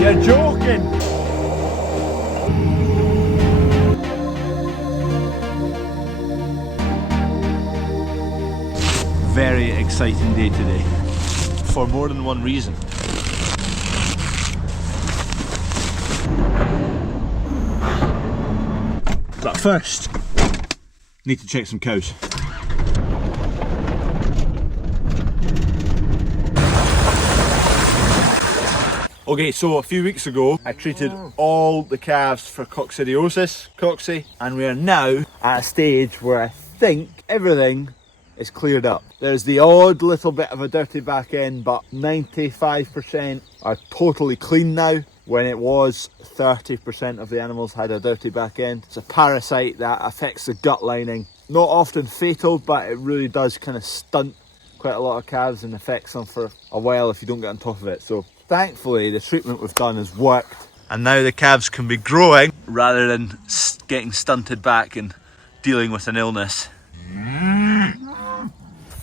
You're joking! Very exciting day today, for more than one reason. But first, need to check some cows. Okay, so a few weeks ago I treated all the calves for coccidiosis, cocci, and we are now at a stage where I think everything is cleared up. There's the odd little bit of a dirty back end, but 95% are totally clean now, when it was 30% of the animals had a dirty back end. It's a parasite that affects the gut lining. Not often fatal, but it really does kind of stunt quite a lot of calves and affects them for a while if you don't get on top of it. So thankfully the treatment we've done has worked, and now the calves can be growing rather than getting stunted back and dealing with an illness.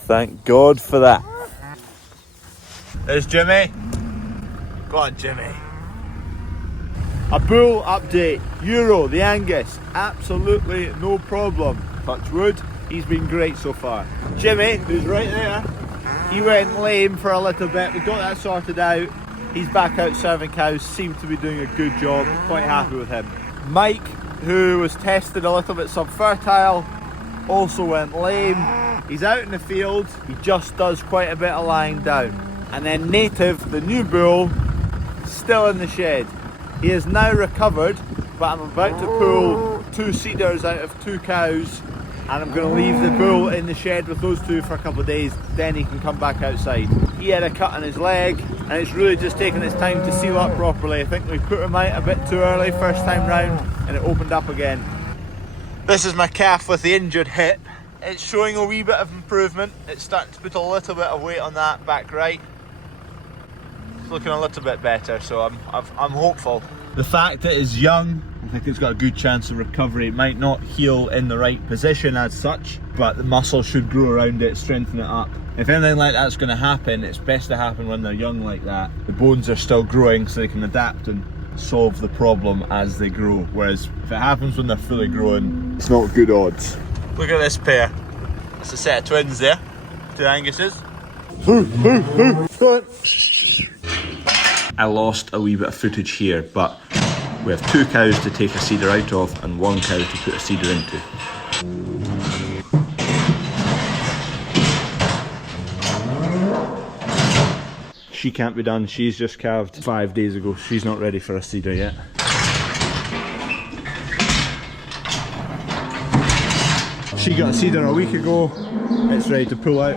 Thank God for that. There's Jimmy. Go on, Jimmy. A bull update. Euro, the Angus, absolutely no problem. Touch wood, he's been great so far. Jimmy, who's right there, he went lame for a little bit. We got that sorted out. He's back out serving cows, seemed to be doing a good job. Quite happy with him. Mike, who was tested a little bit subfertile, also went lame. He's out in the field, he just does quite a bit of lying down. And then Native, the new bull, still in the shed. He is now recovered, but I'm about to pull 2 seeders out of 2 cows, and I'm going to leave the bull in the shed with those 2 for a couple of days, then he can come back outside. He had a cut on his leg, and it's really just taken its time to seal up properly. I think we put him out a bit too early first time round, and it opened up again. This is my calf with the injured hip. It's showing a wee bit of improvement. It's starting to put a little bit of weight on that back right. It's looking a little bit better, so I'm hopeful. The fact that it's young, I think it's got a good chance of recovery. It might not heal in the right position as such, but the muscle should grow around it, strengthen it up. If anything like that's going to happen, it's best to happen when they're young like that. The bones are still growing so they can adapt and solve the problem as they grow. Whereas if it happens when they're fully grown, it's not good odds. Look at this pair. That's a set of twins there. 2 Angus's. I lost a wee bit of footage here, but we have 2 cows to take a seeder out of and 1 cow to put a seeder into. She can't be done, she's just calved 5 days ago. She's not ready for a seeder yet. She got a seeder a week ago, it's ready to pull out.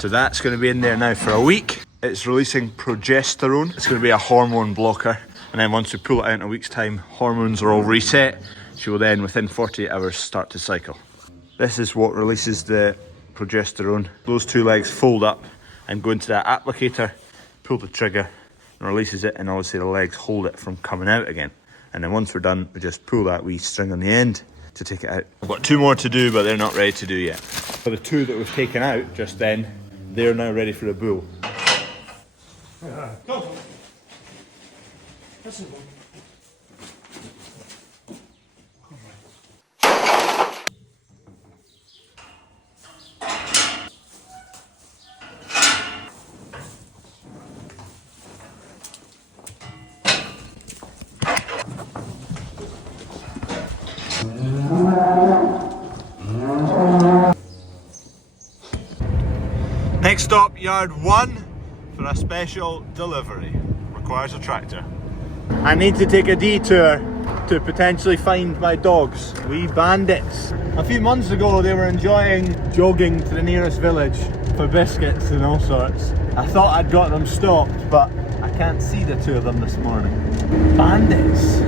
So that's going to be in there now for a week. It's releasing progesterone. It's going to be a hormone blocker. And then once we pull it out in a week's time, hormones are all reset. She will then, within 48 hours, start to cycle. This is what releases the progesterone. Those 2 legs fold up and go into that applicator, pull the trigger, and releases it, and obviously the legs hold it from coming out again. And then once we're done, we just pull that wee string on the end to take it out. I've got 2 more to do, but they're not ready to do yet. For the 2 that we've taken out just then, they're now ready for a bull. Go! That's it. Next stop, yard 1 for a special delivery. Requires a tractor. I need to take a detour to potentially find my dogs, wee bandits. A few months ago they were enjoying jogging to the nearest village for biscuits and all sorts. I thought I'd got them stopped, but I can't see the 2 of them this morning. Bandits.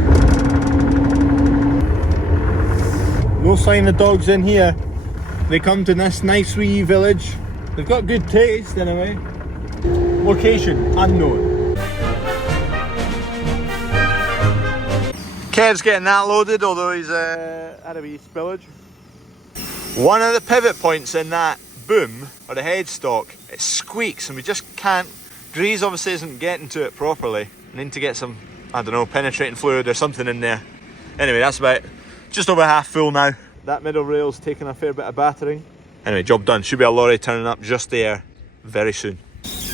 No sign of dogs in here. They come to this nice wee village. They've got good taste anyway. Location unknown. Kev's getting that loaded, although he's had a wee spillage. One of the pivot points in that boom, or the headstock, it squeaks and we just can't, grease obviously isn't getting to it properly. Need to get some, I don't know, penetrating fluid or something in there. Anyway, that's about just over half full now. That middle rail's taking a fair bit of battering. Anyway, job done. Should be a lorry turning up just there very soon.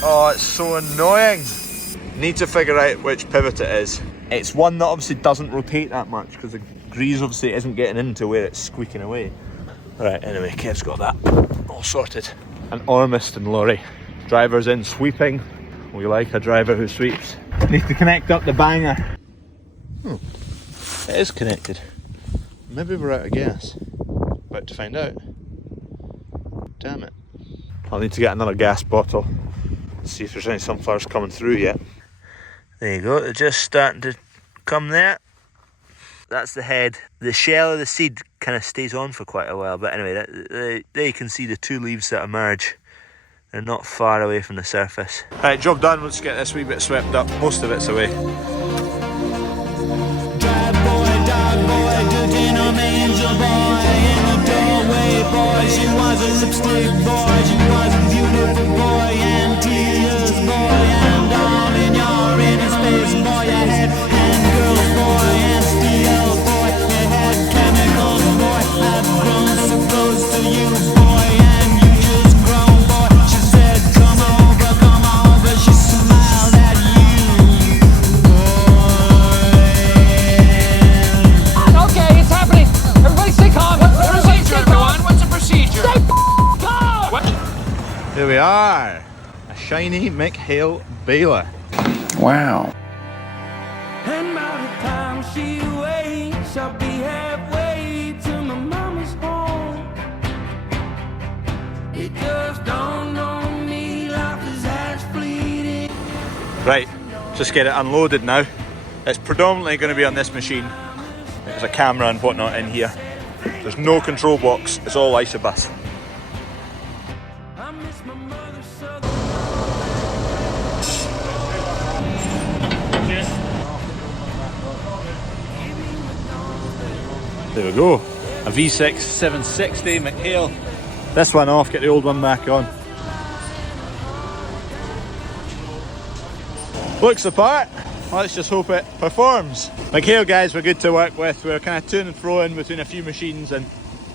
Oh, it's so annoying. Need to figure out which pivot it is. It's one that obviously doesn't rotate that much because the grease obviously isn't getting into where it's squeaking away. Right, anyway, Kev's got that all sorted. An Ormiston lorry. Driver's in sweeping. We like a driver who sweeps. Need to connect up the banger. It is connected. Maybe we're out of gas. About to find out. Damn it. I'll need to get another gas bottle. See if there's any sunflowers coming through yet. There you go, they're just starting to come there. That's the head. The shell of the seed kind of stays on for quite a while, but anyway, there you can see the two leaves that emerge. They're not far away from the surface. Right, job done. Let's get this wee bit swept up. Most of it's away. She was a lipstick boy, she was a beautiful boy, and tears boy, and all in your inner space boy. You had handgirls boy, and steel boy, you had chemicals boy. I've grown so close to you boy, and you just grown boy. She said come over, she smiled at you boy. Okay, it's happening. Everybody stay calm. Everybody stay calm. What's the procedure? Stay calm. What? Here we are. A shiny McHale Baler. Wow. And by the time she wakes, I'll be halfway to my mama's home. It just dawned on me, life is as fleeting. Right, just get it unloaded now. It's predominantly going to be on this machine. There's a camera and whatnot in here. There's no control box, it's all isobus. I miss my mother so. There we go. A V6 760 McHale. This one off, get the old one back on. Looks the part. Let's just hope it performs. McHale guys were good to work with. We were kind of to and fro in between a few machines and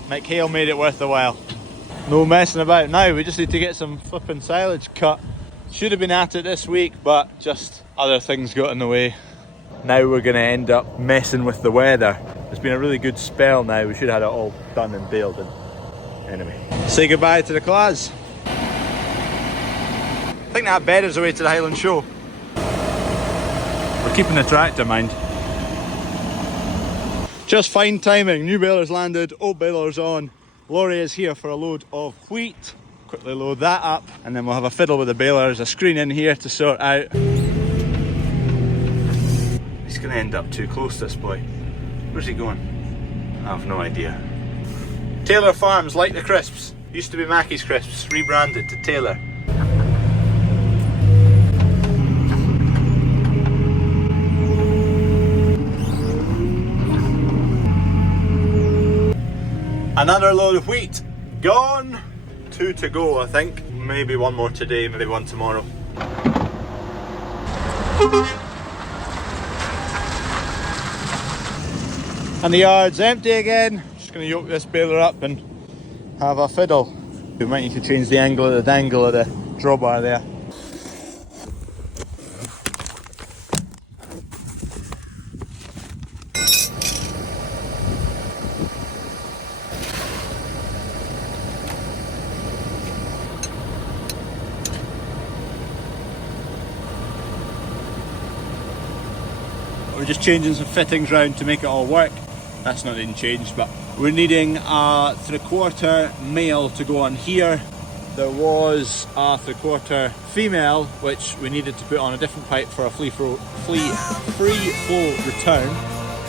McHale made it worth the while. No messing about now, we just need to get some flipping silage cut. Should have been at it this week, but just other things got in the way. Now we're going to end up messing with the weather. It's been a really good spell now. We should have had it all done and baled. And anyway, say goodbye to the class. I think that bed is away to the Highland Show. We're keeping the tractor, mind. Just fine timing. New baler's landed, old baler's on. Lorry is here for a load of wheat. Quickly load that up and then we'll have a fiddle with the baler. There's a screen in here to sort out. He's going to end up too close, this boy. Where's he going? I have no idea. Taylor Farms, like the crisps. Used to be Mackey's Crisps, rebranded to Taylor. Another load of wheat gone. 2 to go, I think. Maybe one more today, maybe one tomorrow. And the yard's empty again. Just going to yoke this baler up and have a fiddle. We might need to change the angle of the dangle of the drawbar there. We're just changing some fittings around to make it all work. That's not even changed, but we're needing a 3/4 male to go on here. There was a 3/4 female which we needed to put on a different pipe for a free flow return.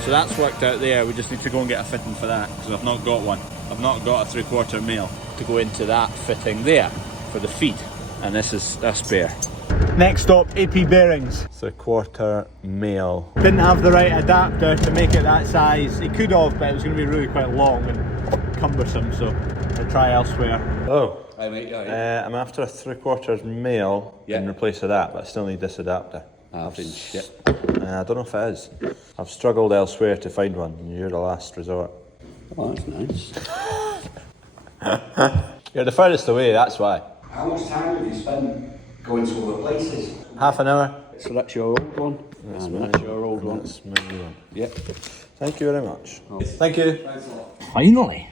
So that's worked out there. We just need to go and get a fitting for that because I've not got one. I've not got a 3/4 male to go into that fitting there for the feed, and this is a spare. Next stop, AP bearings. It's a 1/4 male. Didn't have the right adapter to make it that size. He could have, but it was going to be really quite long and cumbersome, so I'll try elsewhere. Oh. Hi mate, yeah. I'm after a 3/4 male in replace of that, but I still need this adapter. I've been shit. I don't know if it is. I've struggled elsewhere to find one. You're the last resort. Oh, that's nice. You're the furthest away, that's why. How much time have you spent going to other places? Half an hour. So that's your old one? That's your old one. That's my new one. Yep. Thank you very much. Oh. Thank you. Thanks a lot. Finally.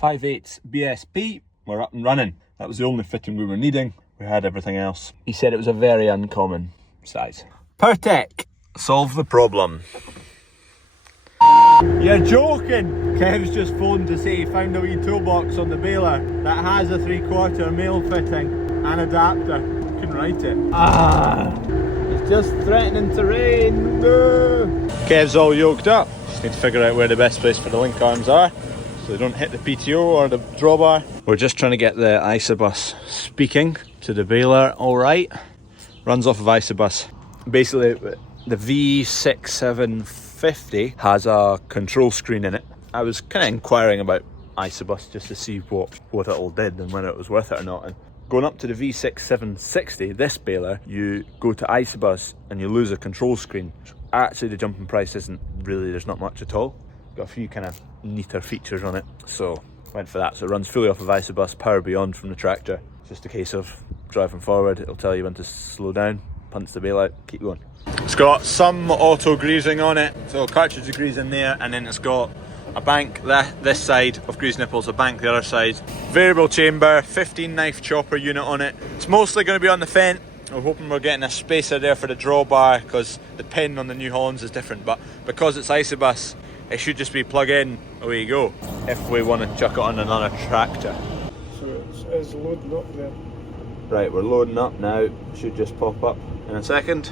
5/8 BSP. We're up and running. That was the only fitting we were needing. We had everything else. He said it was a very uncommon size. Pertec. Solve the problem. You're joking! Kev's just phoned to say he found a wee toolbox on the Baler that has a 3/4 male fitting and adapter. Couldn't write it. It's just threatening to rain. No. Kev's all yoked up. Just need to figure out where the best place for the link arms are so they don't hit the PTO or the drawbar. We're just trying to get the Isobus speaking to the Baler. Alright. Runs off of Isobus. Basically, the V6750 has a control screen in it. I was kind of inquiring about Isobus just to see what it all did and whether it was worth it or not. And going up to the V6760, this Baler, you go to Isobus and you lose a control screen. Actually, the jumping price isn't really, there's not much at all. Got a few kind of neater features on it, so went for that. So it runs fully off of Isobus, power beyond from the tractor. It's just a case of driving forward, it'll tell you when to slow down, punch the bail out, keep going. It's got some auto greasing on it, so cartridge greasing there, and then it's got a bank this side of grease nipples, a bank the other side. Variable chamber, 15 knife chopper unit on it. It's mostly going to be on the fent. I'm hoping we're getting a spacer there for the drawbar because the pin on the New Hollands is different, but because it's Isobus, it should just be plug in, away you go, if we want to chuck it on another tractor. So it's loading up there. Right, we're loading up now. Should just pop up in a second.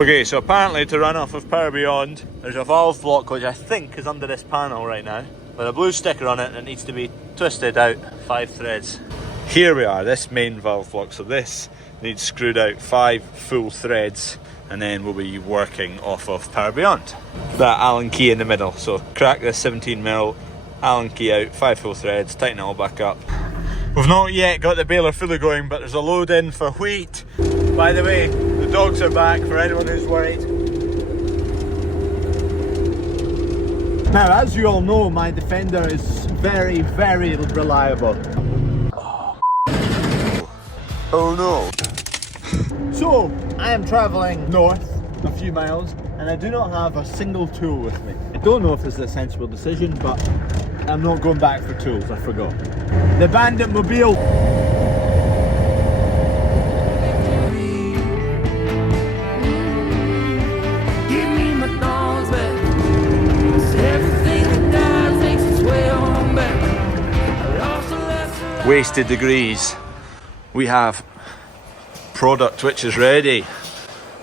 Okay, so apparently to run off of Power Beyond, there's a valve block which I think is under this panel right now, with a blue sticker on it that needs to be twisted out 5 threads. Here we are, this main valve block, so this needs screwed out 5 full threads, and then we'll be working off of Power Beyond. That Allen key in the middle, so crack this 17mm Allen key out, 5 full threads, tighten it all back up. We've not yet got the baler fully going, but there's a load in for wheat. By the way, the dogs are back for anyone who's worried. Now, as you all know, my Defender is very, very reliable. Oh no. So, I am travelling north a few miles, and I do not have a single tool with me. I don't know if this is a sensible decision, but I'm not going back for tools, I forgot. The Bandit Mobile. Wasted degrees. We have product which is ready.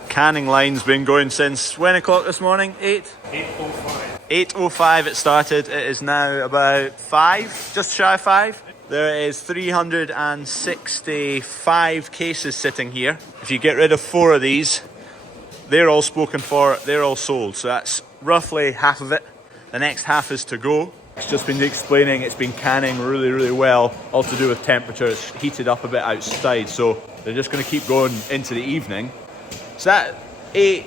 Canning line's been going since when o'clock this morning? 8:05. 8:05 it started. It is now about 5, just shy of 5. There is 365 cases sitting here. If you get rid of 4 of these, they're all spoken for, they're all sold. So that's roughly half of it. The next half is to go. It's just been explaining it's been canning really, really well. All to do with temperature, it's heated up a bit outside. So they're just going to keep going into the evening. So that 8,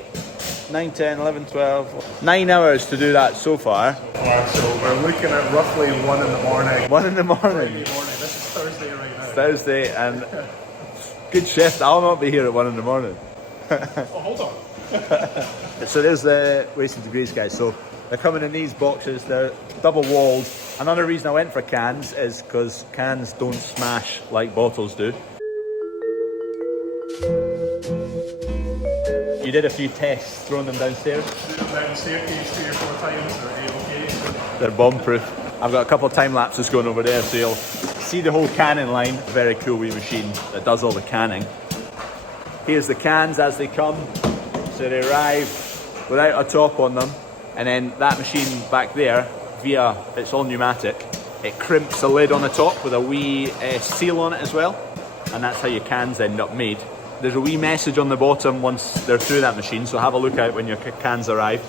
9, 10, 11, 12, 9 hours to do that so far. So we're looking at roughly 1 in the morning. 1 in the morning. This is Thursday right now. Thursday, and good shift. I'll not be here at 1 in the morning. Oh, hold on. So there's the wasted degrees, guys. So they're coming in these boxes. They're double walled. Another reason I went for cans is because cans don't smash like bottles do. You did a few tests throwing them downstairs? Down the staircase 3 or 4 times, they're okay. They're bomb-proof. I've got a couple of time lapses going over there, so you'll see the whole canning line. Very cool wee machine that does all the canning. Here's the cans as they come. So they arrive without a top on them, and then that machine back there, via, it's all pneumatic, it crimps the lid on the top with a wee seal on it as well, and that's how your cans end up made. There's a wee message on the bottom once they're through that machine, so have a look out when your cans arrive.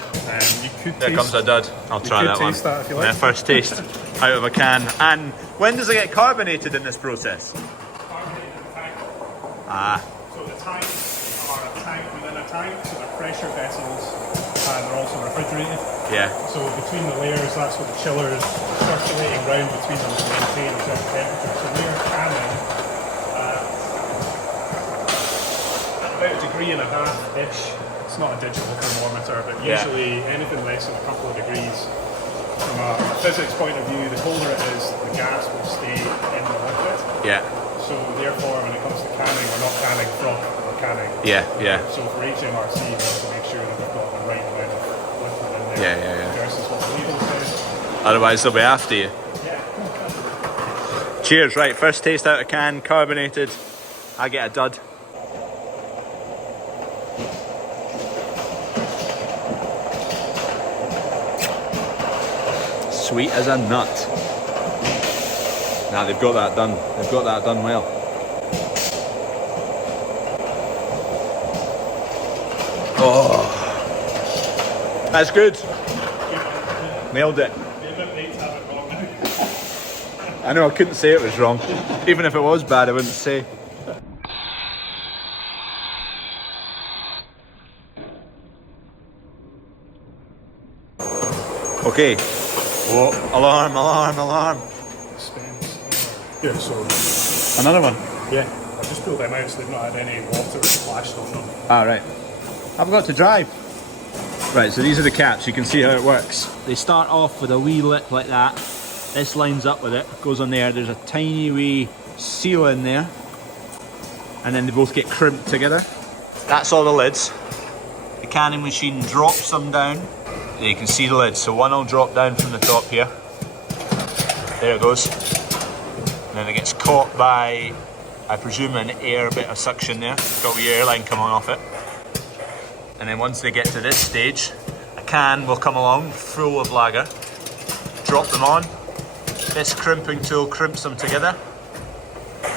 You could There taste, comes a dud. I'll try could that one. taste that if you My like. first taste out of a can. And when does it get carbonated in this process? Carbonated in the tank. Ah, So the tanks are a tank within a tank, so they're pressure vessels, and they're also refrigerated. yeah. So between the layers, that's what the chiller is circulating round between them to maintain a certain temperature. So we're canning about a degree and a half-ish. It's not a digital thermometer, but usually anything less than a couple of degrees. From a physics point of view, the colder it is, the gas will stay in the liquid. Yeah. So therefore, when it comes to canning, we're not canning froth, we're canning. Yeah, yeah. So for HMRC, we want to make sure that we've got the right amount of liquid in there Yeah. versus what the label says. Otherwise they'll be after you. Yeah. Cheers, right, first taste out of can, carbonated. I get a dud. Sweet as a nut. Nah, they've got that done. They've got that done well. Oh, that's good. Nailed it. I know I couldn't say it was wrong. Even if it was bad, I wouldn't say. Okay. Oh, alarm, alarm, alarm. Yeah, so Another one. yeah, I just pulled them out so they've not had any water splashed on them. Ah, right. I've got to drive. Right, so these are the caps. You can see how it works. They start off with a wee lip like that. This lines up with it, goes on there. There's a tiny wee seal in there. And then they both get crimped together. That's all the lids. The canning machine drops them down. There you can see the lids. So one will drop down from the top here. There it goes. And then it gets caught by, I presume, an air bit of suction there. Got a wee airline coming off it. And then once they get to this stage, a can will come along full of lager. Drop them on. This crimping tool crimps them together.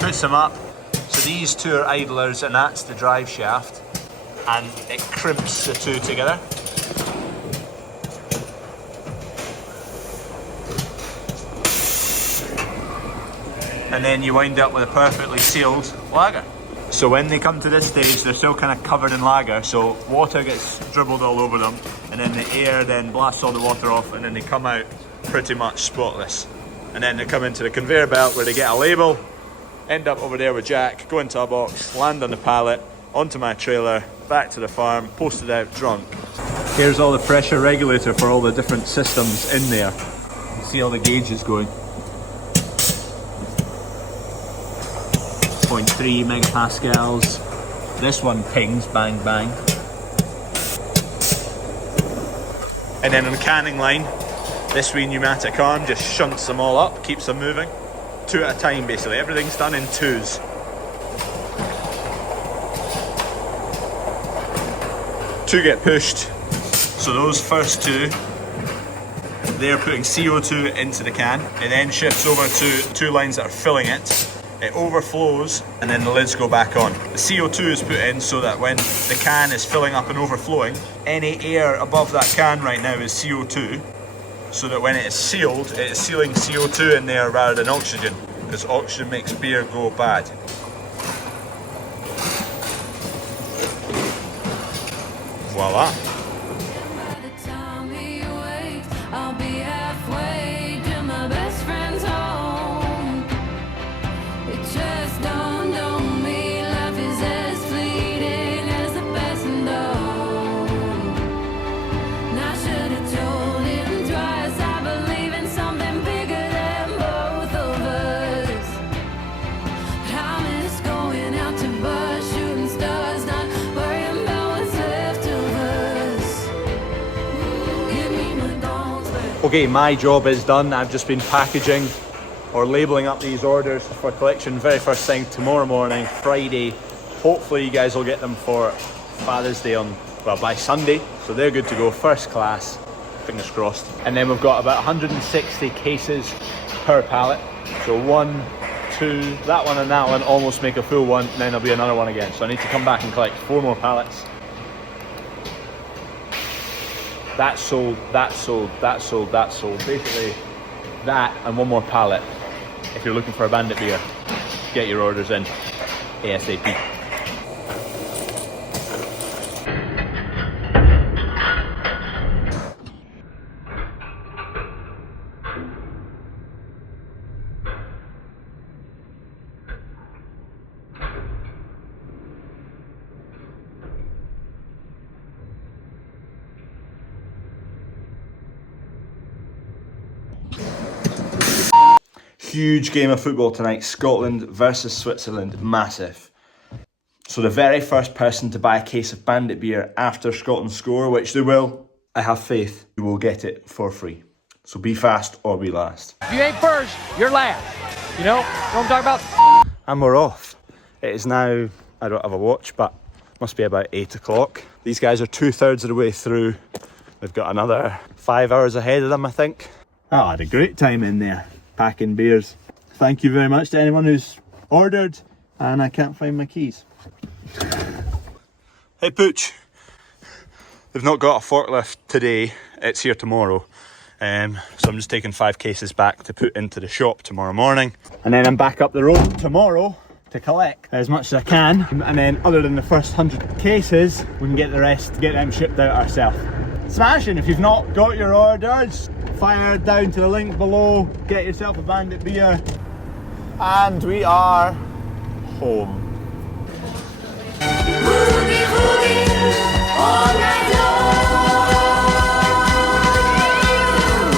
Puts them up. So these two are idlers and that's the drive shaft. And it crimps the two together. And then you wind up with a perfectly sealed lager. So when they come to this stage, they're still kind of covered in lager, so water gets dribbled all over them, and then the air then blasts all the water off, and then they come out pretty much spotless. And then they come into the conveyor belt where they get a label, end up over there with Jack, go into a box, land on the pallet, onto my trailer, back to the farm, posted out drunk. Here's all the pressure regulator for all the different systems in there. You can see all the gauges going. 0.3 megapascals. This one pings, bang, bang. And then on the canning line, this wee pneumatic arm just shunts them all up, keeps them moving. Two at a time, basically. Everything's done in twos. Two get pushed. So those first two, they're putting CO2 into the can. It then shifts over to two lines that are filling it. It overflows and then the lids go back on. The CO2 is put in so that when the can is filling up and overflowing, any air above that can right now is CO2, so that when it is sealed, it is sealing CO2 in there rather than oxygen, because oxygen makes beer go bad. Voila. Okay, my job is done. I've just been packaging or labeling up these orders for collection very first thing tomorrow morning, Friday. Hopefully you guys will get them for Father's Day on, well, by Sunday. So they're good to go, first class. fingers crossed. And then we've got about 160 cases per pallet. So 1, 2, that one and that one almost make a full one, and then there'll be another one again. So I need to come back and collect 4 more pallets. That's sold, that's sold, that's sold, that's sold. Basically, that and 1 more pallet. If you're looking for a Bandit beer, get your orders in ASAP. Huge game of football tonight, Scotland versus Switzerland, massive. So the very first person to buy a case of Bandit beer after Scotland score, which they will, I have faith, you will get it for free. So be fast or be last. If you ain't first, you're last. You know what I'm talking about? And we're off. It is now, I don't have a watch, but must be about 8 o'clock. These guys are 2/3 of the way through. They've got another 5 hours ahead of them, I think. Oh, I had a great time in there, packing beers. Thank you very much to anyone who's ordered, and I can't find my keys. Hey Pooch. They've not got a forklift today, it's here tomorrow. So I'm just taking 5 cases back to put into the shop tomorrow morning. And then I'm back up the road tomorrow to collect as much as I can. And then other than the first 100 cases, we can get the rest, get them shipped out ourselves. Smashing! If you've not got your orders, fire down to the link below, get yourself a Bandit beer. And we are home. Boogie, boogie, all night.